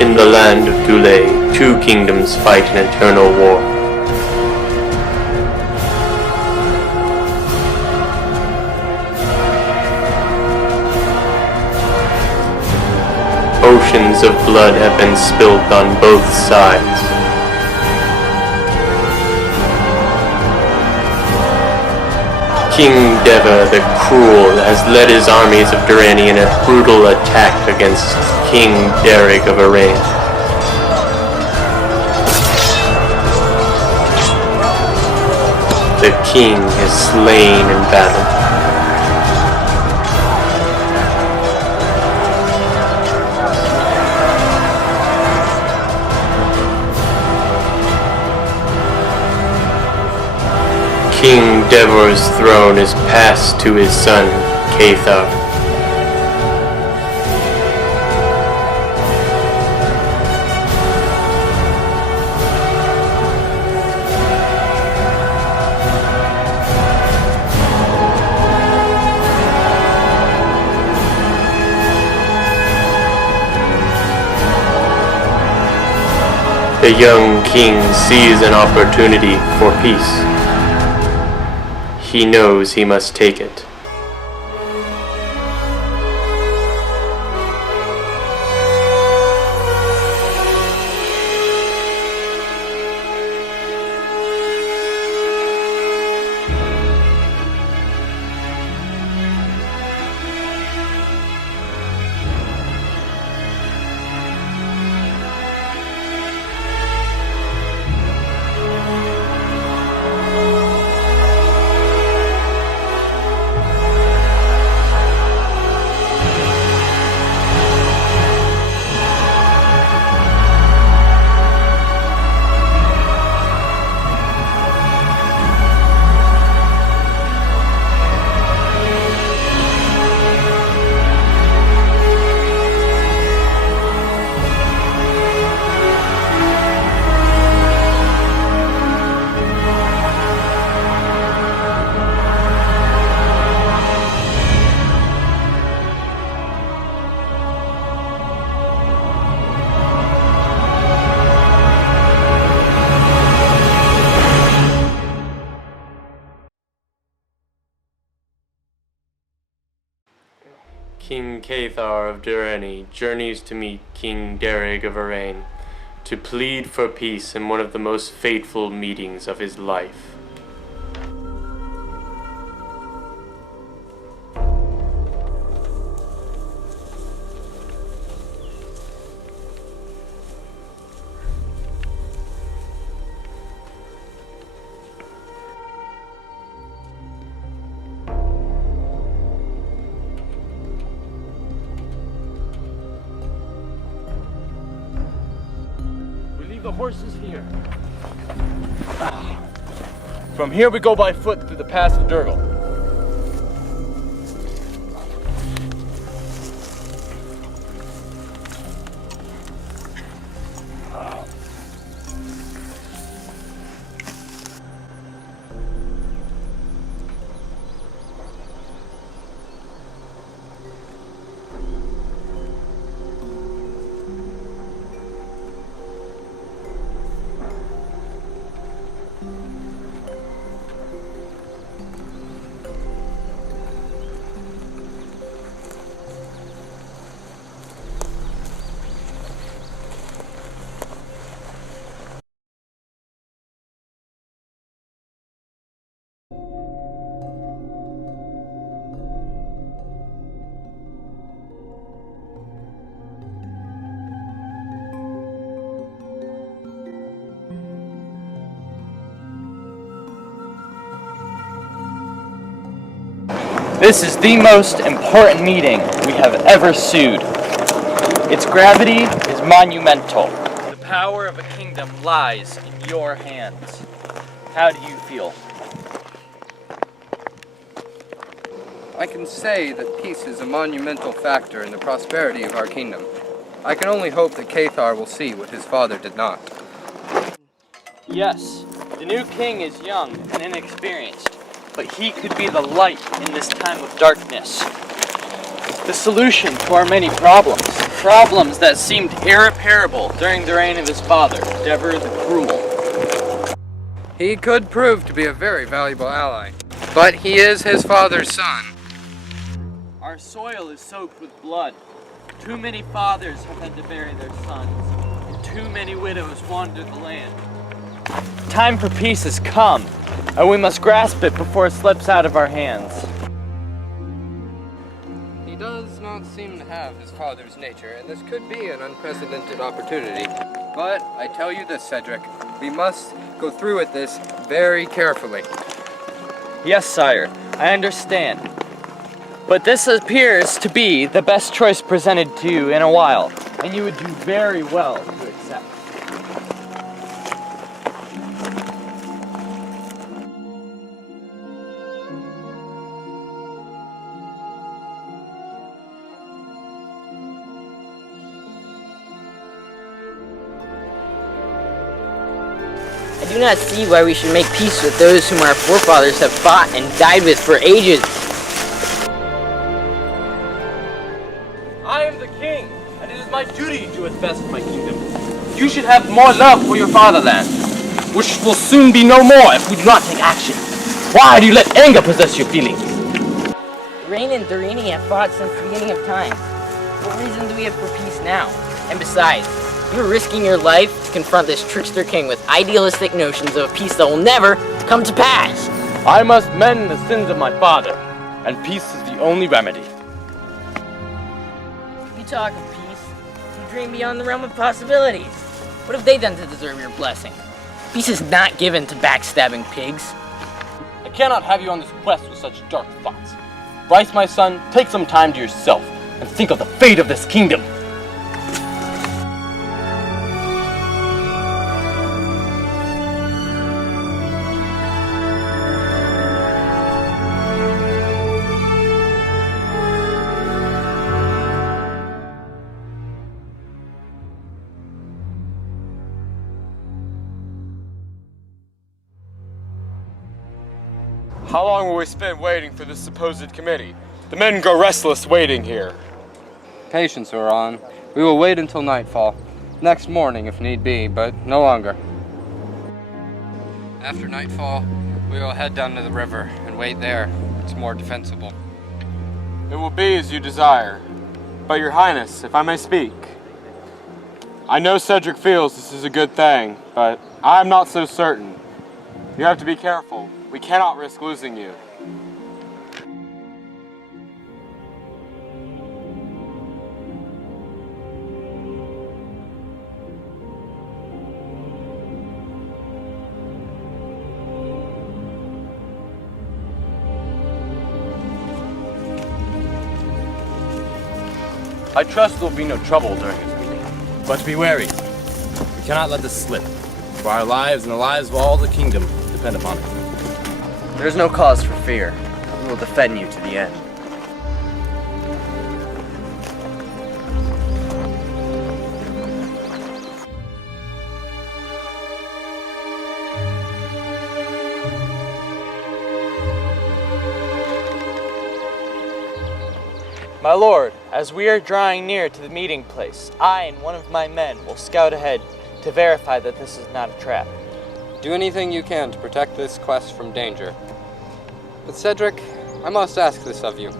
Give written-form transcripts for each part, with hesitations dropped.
In the land of Duile, two kingdoms fight an eternal war. Oceans of blood have been spilt on both sides. King Devor the Cruel has led his armies of Dureni in a brutal attack against King Dearg of Erainn. The king is slain in battle. King Devor's throne is passed to his son, Cathair. The young king sees an opportunity for peace. He knows he must take it. King Cathair of Dureni journeys to meet King Dearg of Erainn to plead for peace in one of the most fateful meetings of his life. The horses here. From here we go by foot through the pass of Duile. This is the most important meeting we have ever sued. Its gravity is monumental. The power of a kingdom lies in your hands. How do you feel? I can say that peace is a monumental factor in the prosperity of our kingdom. I can only hope that Cathair will see what his father did not. Yes, the new king is young and inexperienced, but he could be the light in this time of darkness. The solution to our many problems. problems that seemed irreparable during the reign of his father, Devor the Cruel. He could prove to be a very valuable ally, but he is his father's son. Our soil is soaked with blood. Too many fathers have had to bury their sons, and too many widows wander the land. Time for peace has come, and we must grasp it before it slips out of our hands. He does not seem to have his father's nature, and this could be an unprecedented opportunity. But I tell you this, Cedric, we must go through with this very carefully. Yes, sire, I understand. But this appears to be the best choice presented to you in a while, and you would do very well to accept. I do not see why we should make peace with those whom our forefathers have fought and died with for ages. I am the king, and it is my duty to do what's best for my kingdom. You should have more love for your fatherland, which will soon be no more if we do not take action. Why do you let anger possess your feelings? Erainn and Dureni have fought since the beginning of time. What reason do we have for peace now? And besides, you're risking your life to confront this trickster king with idealistic notions of a peace that will never come to pass. I must mend the sins of my father, and peace is the only remedy. You talk of peace, you dream beyond the realm of possibilities. What have they done to deserve your blessing? Peace is not given to backstabbing pigs. I cannot have you on this quest with such dark thoughts. Bryce, my son, take some time to yourself, and think of the fate of this kingdom. How long will we spend waiting for this supposed committee? The men grow restless waiting here. Patience, Erainn. We will wait until nightfall. Next morning, if need be, but no longer. After nightfall, we will head down to the river and wait there. It's more defensible. It will be as you desire. But your highness, if I may speak. I know Cedric feels this is a good thing, but I am not so certain. You have to be careful. We cannot risk losing you. I trust there will be no trouble during this meeting. But be wary. We cannot let this slip, for our lives and the lives of all the kingdom depend upon it. There is no cause for fear. We will defend you to the end. My lord, as we are drawing near to the meeting place, I and one of my men will scout ahead to verify that this is not a trap. Do anything you can to protect this quest from danger. But Cedric, I must ask this of you.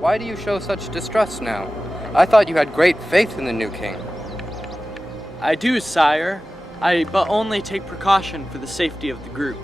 Why do you show such distrust now? I thought you had great faith in the new king. I do, sire. I but only take precaution for the safety of the group.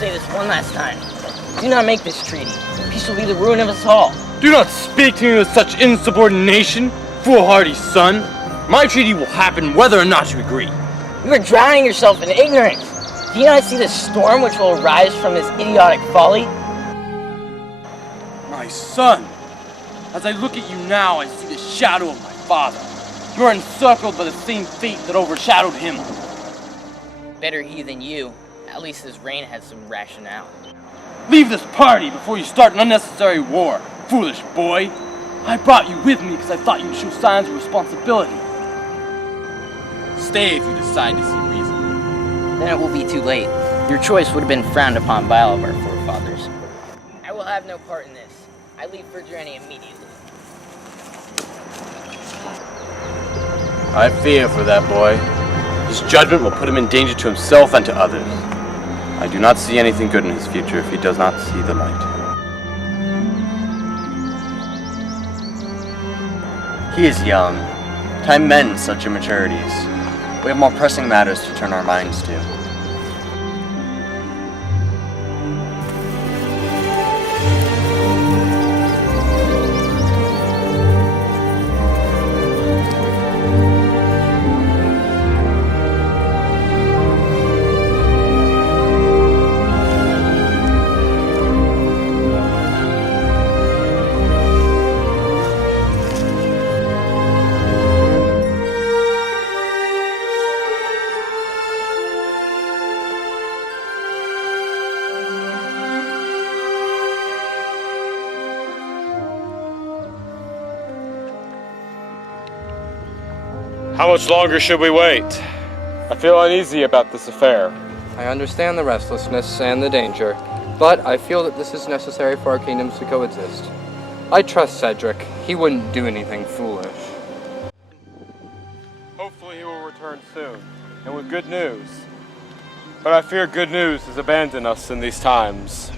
Say this one last time. Do not make this treaty. Peace will be the ruin of us all. Do not speak to me with such insubordination, foolhardy son. My treaty will happen whether or not you agree. You are drowning yourself in ignorance. Do you not see the storm which will arise from this idiotic folly? My son, as I look at you now, I see the shadow of my father. You are encircled by the same fate that overshadowed him. Better he than you. At least his reign has some rationale. Leave this party before you start an unnecessary war, foolish boy. I brought you with me because I thought you'd show signs of responsibility. Stay if you decide to see reason. Then it will be too late. Your choice would have been frowned upon by all of our forefathers. I will have no part in this. I leave for Dureni immediately. I fear for that boy. His judgment will put him in danger to himself and to others. I do not see anything good in his future if he does not see the light. He is young. Time mends such immaturities. We have more pressing matters to turn our minds to. How much longer should we wait? I feel uneasy about this affair. I understand the restlessness and the danger, but I feel that this is necessary for our kingdoms to coexist. I trust Cedric. He wouldn't do anything foolish. Hopefully he will return soon, and with good news. But I fear good news has abandoned us in these times.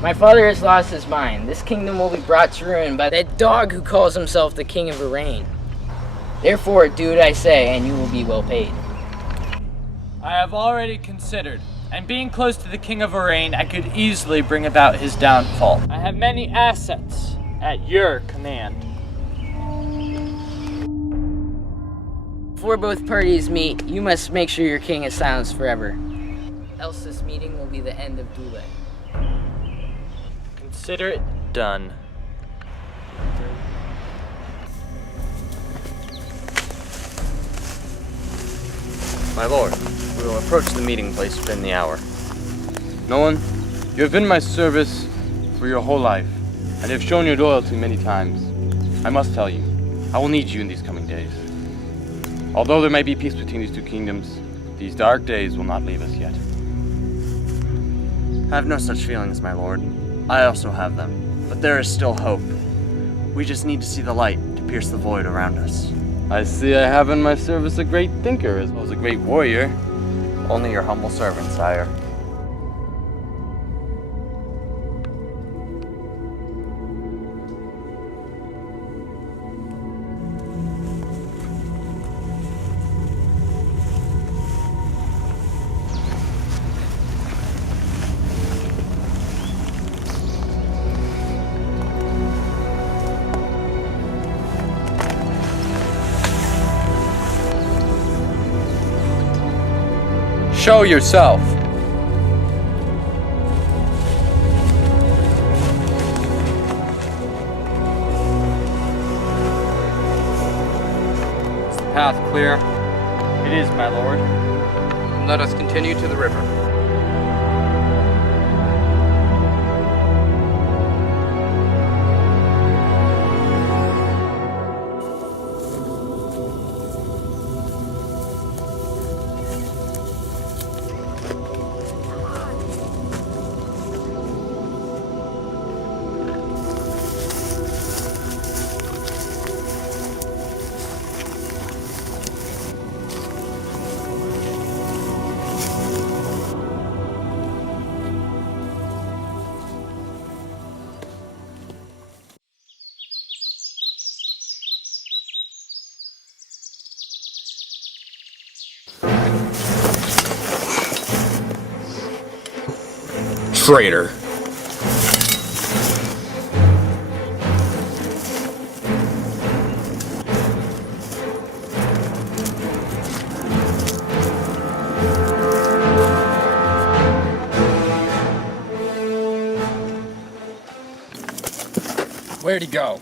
My father has lost his mind. This kingdom will be brought to ruin by that dog who calls himself the King of Erainn. Therefore, do what I say, and you will be well paid. I have already considered, and being close to the King of Erainn, I could easily bring about his downfall. I have many assets at your command. Before both parties meet, you must make sure your king is silenced forever. Else this meeting will be the end of Duile. Consider it done. My lord, we will approach the meeting place within the hour. Nolan, you have been in my service for your whole life, and have shown your loyalty many times. I must tell you, I will need you in these coming days. Although there may be peace between these two kingdoms, these dark days will not leave us yet. I have no such feelings, my lord. I also have them, but there is still hope. We just need to see the light to pierce the void around us. I see I have in my service a great thinker as well as a great warrior. Only your humble servant, sire. Show yourself. Is the path clear? It is, my lord. Let us continue to the river. traitor. Where'd he go?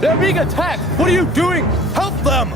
They're being attacked! What are you doing? Help them!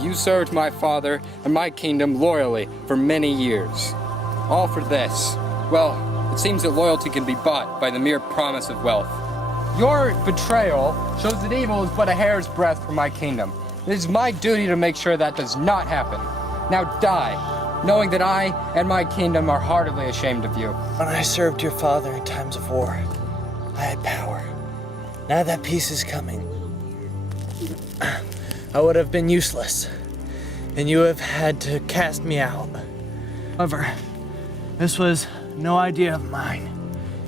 You served my father and my kingdom loyally for many years. All for this. Well, it seems that loyalty can be bought by the mere promise of wealth. Your betrayal shows that evil is but a hair's breadth from my kingdom. It is my duty to make sure that does not happen. Now die, knowing that I and my kingdom are heartily ashamed of you. When I served your father in times of war, I had power. Now that peace is coming, I would have been useless, and you have had to cast me out. However, this was no idea of mine.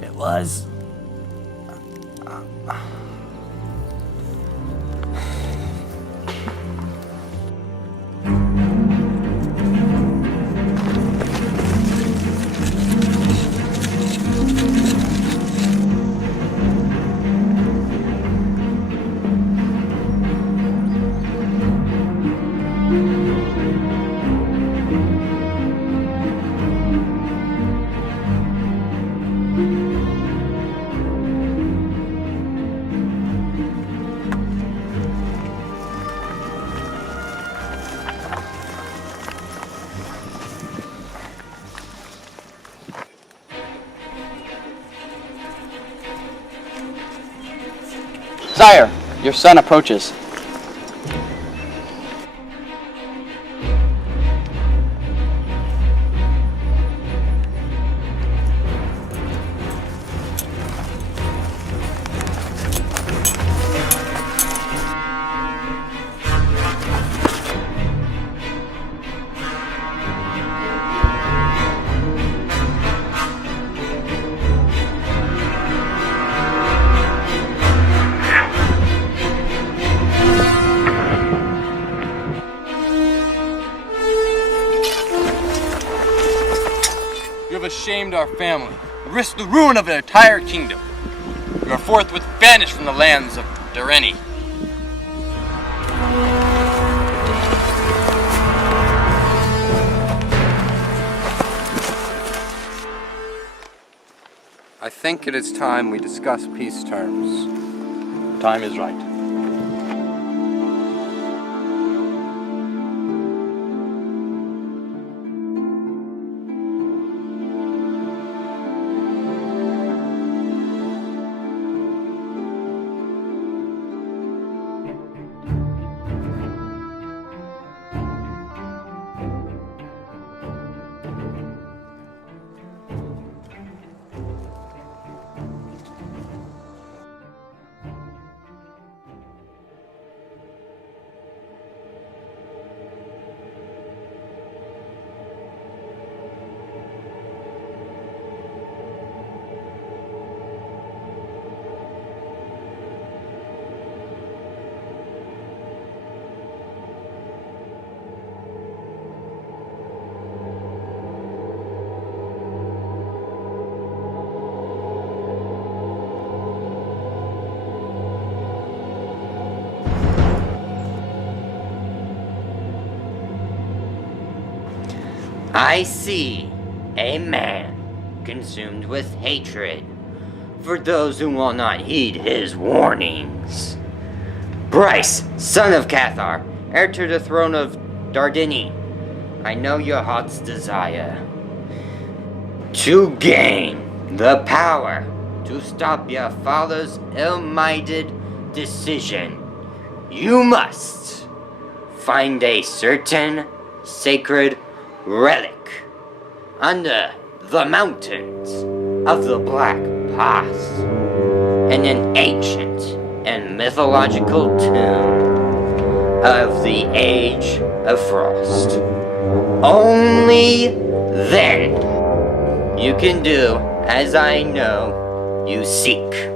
It was... Sire, your son approaches. have ashamed our family, and risked the ruin of an entire kingdom. You are forthwith banished from the lands of Dureni. I think it is time we discuss peace terms. Time is right. I see a man consumed with hatred for those who will not heed his warnings. Bryce, son of Cathair, heir to the throne of Dureni, I know your heart's desire to gain the power to stop your father's ill-minded decision. You must find a certain sacred relic under the mountains of the Black Pass in an ancient and mythological tomb of the Age of Frost. Only then you can do as I know you seek.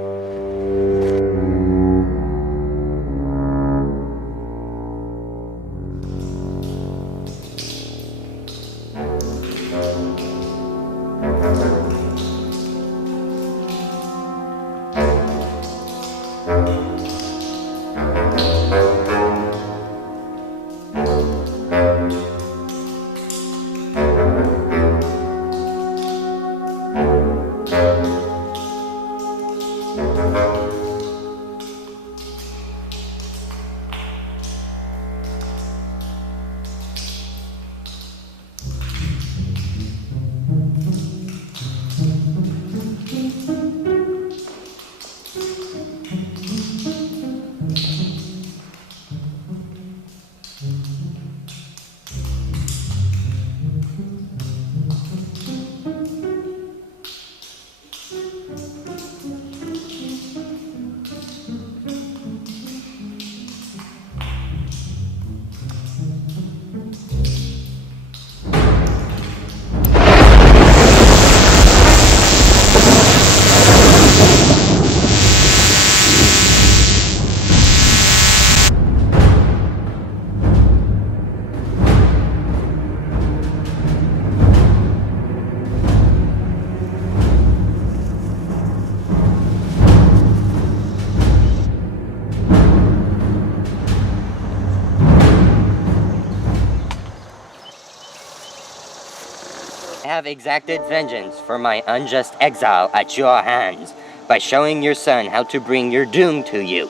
I have exacted vengeance for my unjust exile at your hands by showing your son how to bring your doom to you.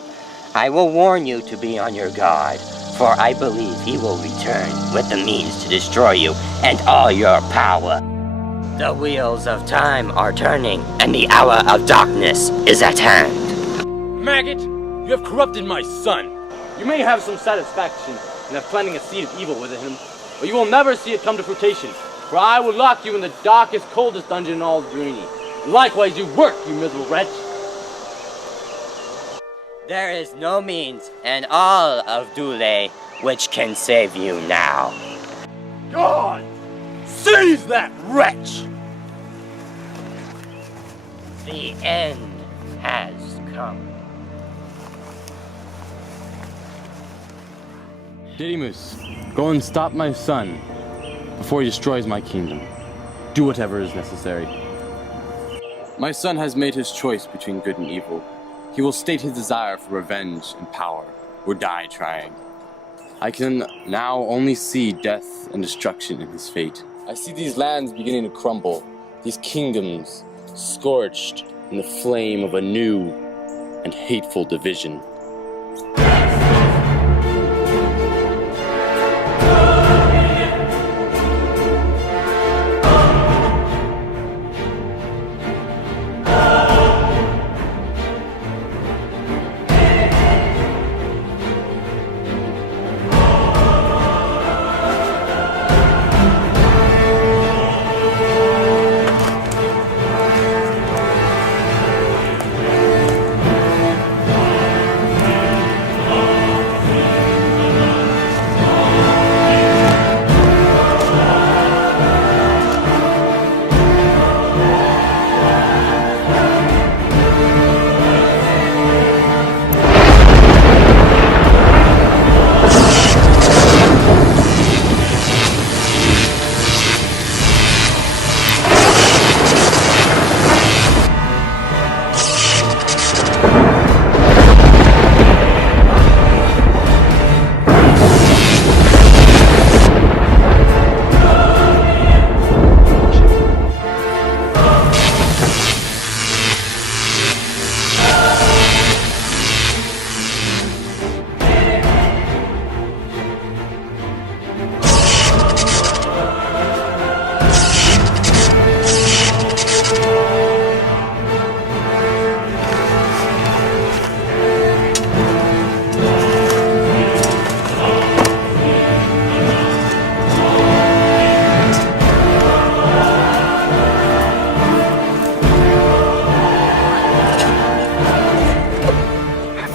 I will warn you to be on your guard, for I believe he will return with the means to destroy you and all your power. The wheels of time are turning, and the hour of darkness is at hand. Maggot, you have corrupted my son. You may have some satisfaction in have planting a seed of evil within him, but you will never see it come to fruition. For I will lock you in the darkest, coldest dungeon in all of Dureni. Likewise you work, you miserable wretch. There is no means in all of Duile which can save you now. God! Seize that wretch! The end has come. Didymus, go and stop my son before he destroys my kingdom. Do whatever is necessary. My son has made his choice between good and evil. He will state his desire for revenge and power, or die trying. I can now only see death and destruction in his fate. I see these lands beginning to crumble, these kingdoms scorched in the flame of a new and hateful division.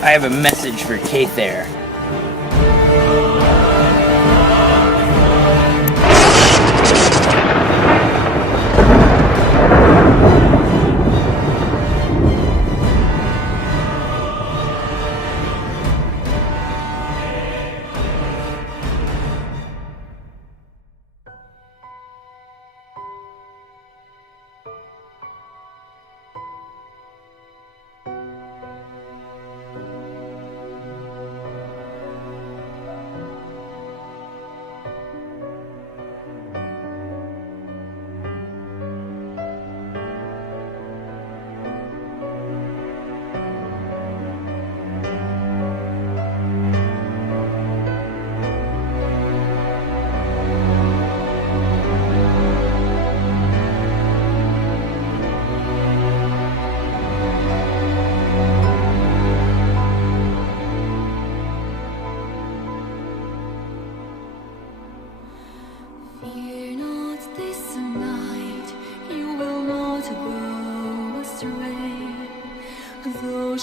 I have a message for Cathair. Fear not this night, you will not go astray. Though